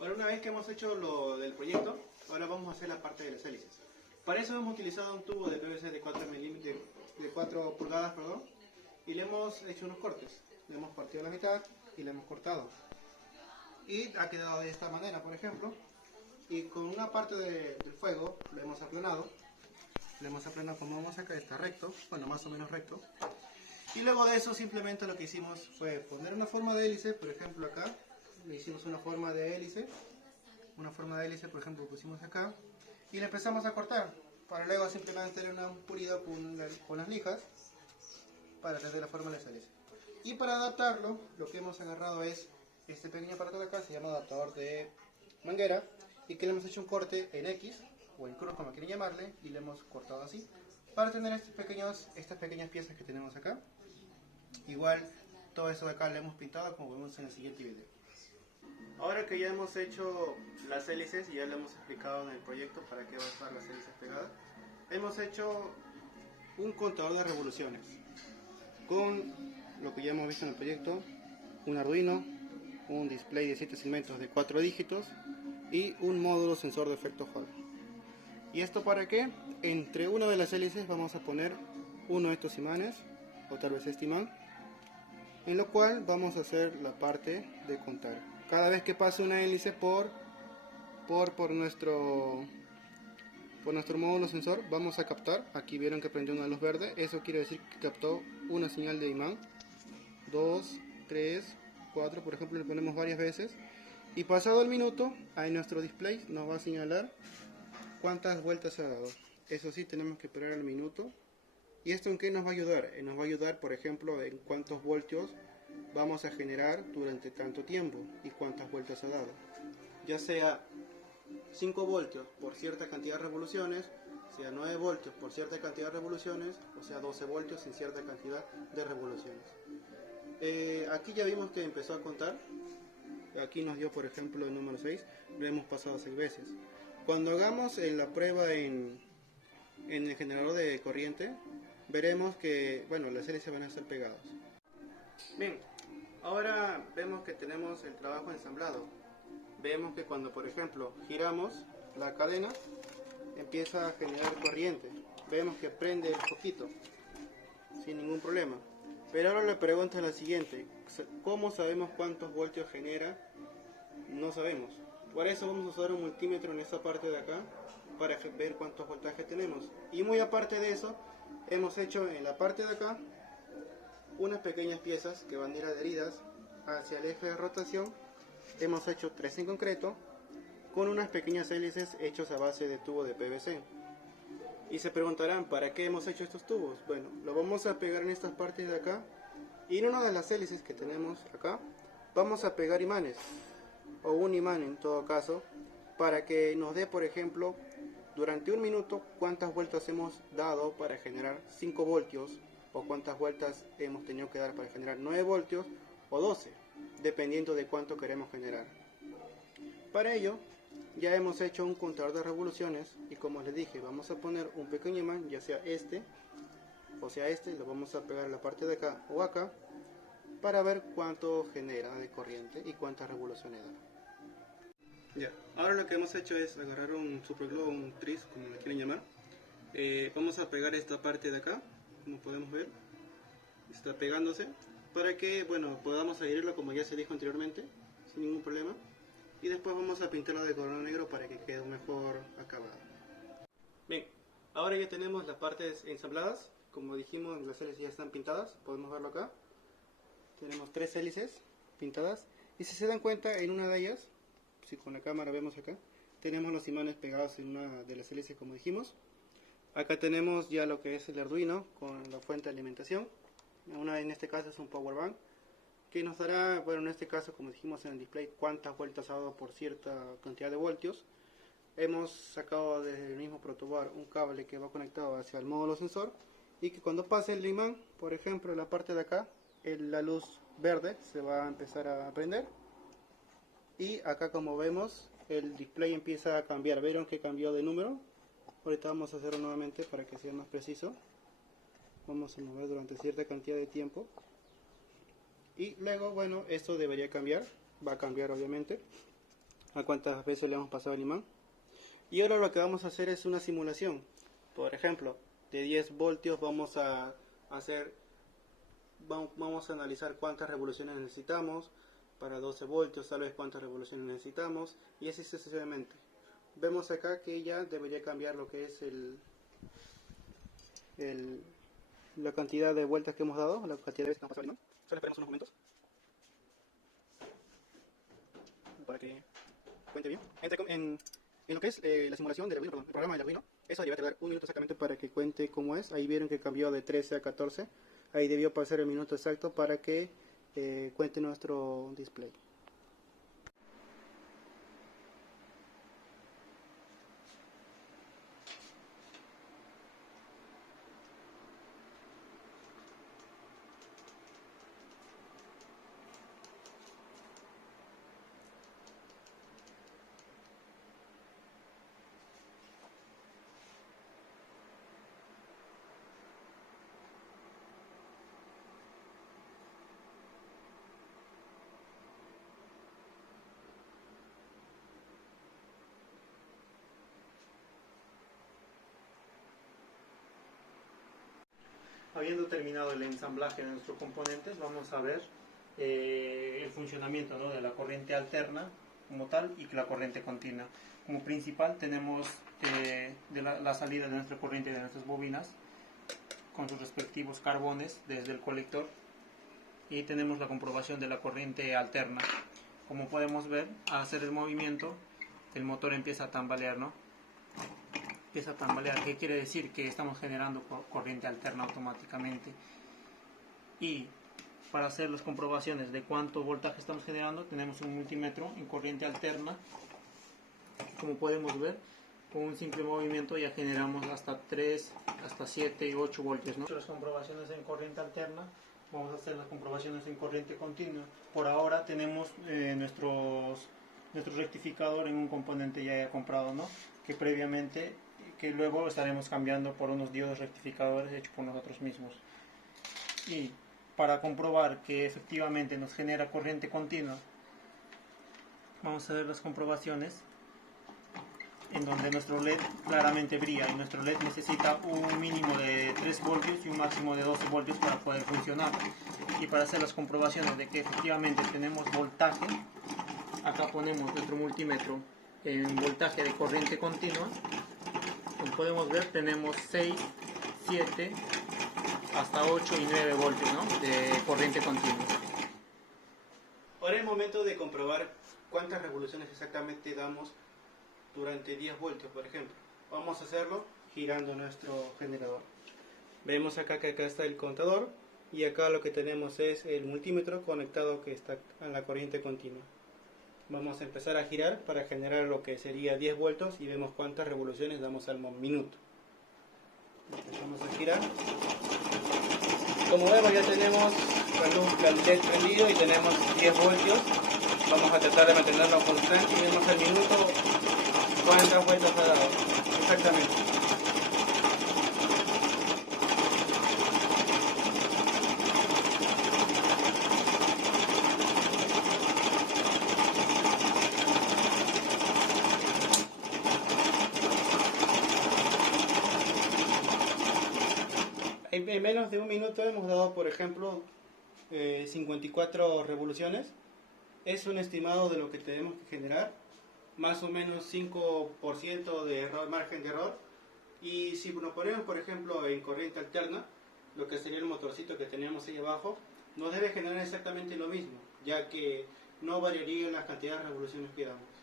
Ahora, una vez que hemos hecho lo del proyecto, ahora vamos a hacer la parte de las hélices. Para eso hemos utilizado un tubo de PVC de 4 milímetros, de 4 pulgadas, perdón, y le hemos hecho unos cortes. Le hemos partido la mitad y le hemos cortado. Y ha quedado de esta manera, por ejemplo. Y con una parte del fuego lo hemos aplanado. Le hemos aplanado como vemos acá, está recto, bueno, más o menos recto. Y luego de eso simplemente lo que hicimos fue poner una forma de hélice, por ejemplo acá, le hicimos una forma de hélice, por ejemplo pusimos acá, y le empezamos a cortar, para luego simplemente darle una pulida con las lijas, para hacer la forma de esa hélice. Y para adaptarlo, lo que hemos agarrado es este pequeño aparato de acá, se llama adaptador de manguera, y que le hemos hecho un corte en X, o en cruz como quieren llamarle, y le hemos cortado así, para tener estas pequeñas piezas que tenemos acá. Igual todo eso de acá lo hemos pintado como vemos en el siguiente video. Ahora que ya hemos hecho las hélices y ya lo hemos explicado en el proyecto para qué va a estar las hélices pegadas, hemos hecho un contador de revoluciones con lo que ya hemos visto en el proyecto, un Arduino, un display de 7 segmentos de 4 dígitos y un módulo sensor de efecto Hall. ¿Y esto para qué? Entre una de las hélices vamos a poner uno de estos imanes, o tal vez este imán, en lo cual vamos a hacer la parte de contar. Cada vez que pase una hélice por nuestro módulo sensor, vamos a captar. Aquí vieron que prendió una luz verde, eso quiere decir que captó una señal de imán. 2, 3, 4, por ejemplo, le ponemos varias veces. Y pasado el minuto, ahí nuestro display nos va a señalar cuántas vueltas se ha dado. Eso sí, tenemos que esperar el minuto. ¿Y esto en qué nos va a ayudar? Nos va a ayudar, por ejemplo, en cuántos voltios vamos a generar durante tanto tiempo y cuántas vueltas ha dado. Ya sea 5 voltios por cierta cantidad de revoluciones, sea 9 voltios por cierta cantidad de revoluciones, o sea 12 voltios en cierta cantidad de revoluciones. Aquí ya vimos que empezó a contar. Aquí nos dio, por ejemplo, el número 6, lo hemos pasado 6 veces. Cuando hagamos la prueba en el generador de corriente, veremos que, bueno, las hélices van a estar pegadas. Bien, ahora vemos que tenemos el trabajo ensamblado. Vemos que cuando, por ejemplo, giramos la cadena, empieza a generar corriente. Vemos que prende el foquito, sin ningún problema. Pero ahora la pregunta es la siguiente: ¿cómo sabemos cuántos voltios genera? No sabemos. Por eso vamos a usar un multímetro en esta parte de acá para ver cuántos voltajes tenemos. Y muy aparte de eso, hemos hecho en la parte de acá unas pequeñas piezas que van a ir adheridas hacia el eje de rotación. Hemos hecho 3 en concreto con unas pequeñas hélices hechos a base de tubo de PVC. Y se preguntarán, ¿para qué hemos hecho estos tubos? Bueno, lo vamos a pegar en estas partes de acá, y en una de las hélices que tenemos acá vamos a pegar imanes, o un imán en todo caso, para que nos dé, por ejemplo, durante un minuto cuántas vueltas hemos dado para generar 5 voltios, o cuántas vueltas hemos tenido que dar para generar 9 voltios o 12, dependiendo de cuánto queremos generar. Para ello ya hemos hecho un contador de revoluciones, y como les dije, vamos a poner un pequeño imán, ya sea este o sea este, lo vamos a pegar en la parte de acá o acá para ver cuánto genera de corriente y cuántas revoluciones da. Ya, ahora lo que hemos hecho es agarrar un superglue, un tris, como le quieren llamar. Vamos a pegar esta parte de acá, como podemos ver, está pegándose, para que, bueno, podamos adherirlo como ya se dijo anteriormente, sin ningún problema. Y después vamos a pintarlo de color negro para que quede un mejor acabado. Bien, ahora ya tenemos las partes ensambladas. Como dijimos, las hélices ya están pintadas, podemos verlo acá. Tenemos 3 hélices pintadas, y si se dan cuenta, en una de ellas, si con la cámara vemos acá, tenemos los imanes pegados en una de las hélices, como dijimos. Acá tenemos ya lo que es el Arduino con la fuente de alimentación. En este caso es un power bank, que nos dará, bueno, en este caso, como dijimos en el display, cuántas vueltas ha dado por cierta cantidad de voltios. Hemos sacado desde el mismo protoboard un cable que va conectado hacia el módulo sensor, y que cuando pase el imán, por ejemplo, en la parte de acá, la luz verde se va a empezar a prender, y acá, como vemos, el display empieza a cambiar. ¿Vieron que cambió de número? Ahorita vamos a hacerlo nuevamente para que sea más preciso. Vamos a mover durante cierta cantidad de tiempo, y luego, bueno, esto debería cambiar, va a cambiar obviamente. a cuántas veces le hemos pasado el imán. Y ahora lo que vamos a hacer es una simulación. Por ejemplo, de 10 voltios vamos a analizar cuántas revoluciones necesitamos. Para 12 voltios tal vez cuántas revoluciones necesitamos, y así sucesivamente. Vemos acá que ya debería cambiar lo que es la cantidad de vueltas que hemos dado, la cantidad de veces que hemos pasado el imán. Solo esperemos unos momentos para que cuente bien. En lo que es la simulación del Arduino, perdón, el programa del Arduino, eso debería tardar un minuto exactamente para que cuente cómo es. Ahí vieron que cambió de 13 a 14. Ahí debió pasar el minuto exacto para que cuente nuestro display. Habiendo terminado el ensamblaje de nuestros componentes, vamos a ver el funcionamiento, ¿no?, de la corriente alterna como tal y la corriente continua. Como principal tenemos la salida de nuestra corriente de nuestras bobinas con sus respectivos carbones desde el colector, y tenemos la comprobación de la corriente alterna. Como podemos ver, al hacer el movimiento el motor empieza a tambalear, ¿no? Empieza a tambalear. ¿Qué quiere decir? Que estamos generando corriente alterna automáticamente. Y para hacer las comprobaciones de cuánto voltaje estamos generando, tenemos un multímetro en corriente alterna. Como podemos ver, con un simple movimiento ya generamos hasta 3, hasta 7 y 8 voltios, ¿no? Las comprobaciones en corriente alterna, vamos a hacer las comprobaciones en corriente continua. Por ahora tenemos nuestro rectificador en un componente ya comprado, ¿no?, que luego estaremos cambiando por unos diodos rectificadores hechos por nosotros mismos. Y para comprobar que efectivamente nos genera corriente continua, vamos a ver las comprobaciones en donde nuestro LED claramente brilla, y nuestro LED necesita un mínimo de 3 voltios y un máximo de 12 voltios para poder funcionar. Y para hacer las comprobaciones de que efectivamente tenemos voltaje, acá ponemos nuestro multímetro en voltaje de corriente continua. Como podemos ver, tenemos 6, 7, hasta 8 y 9 voltios, ¿no?, de corriente continua. Ahora es el momento de comprobar cuántas revoluciones exactamente damos durante 10 voltios, por ejemplo. Vamos a hacerlo girando nuestro generador. Vemos acá que acá está el contador, y acá lo que tenemos es el multímetro conectado que está a la corriente continua. Vamos a empezar a girar para generar lo que sería 10 voltios y vemos cuántas revoluciones damos al minuto. Empezamos a girar. Como vemos, ya tenemos la LED prendido y tenemos 10 voltios. Vamos a tratar de mantenerlo constante y vemos al minuto cuántas vueltas ha dado exactamente. En menos de un minuto hemos dado, por ejemplo, 54 revoluciones. Es un estimado de lo que tenemos que generar, más o menos 5% de margen de error. Y si nos ponemos, por ejemplo, en corriente alterna, lo que sería el motorcito que tenemos ahí abajo, nos debe generar exactamente lo mismo, ya que no variaría la cantidad de revoluciones que damos.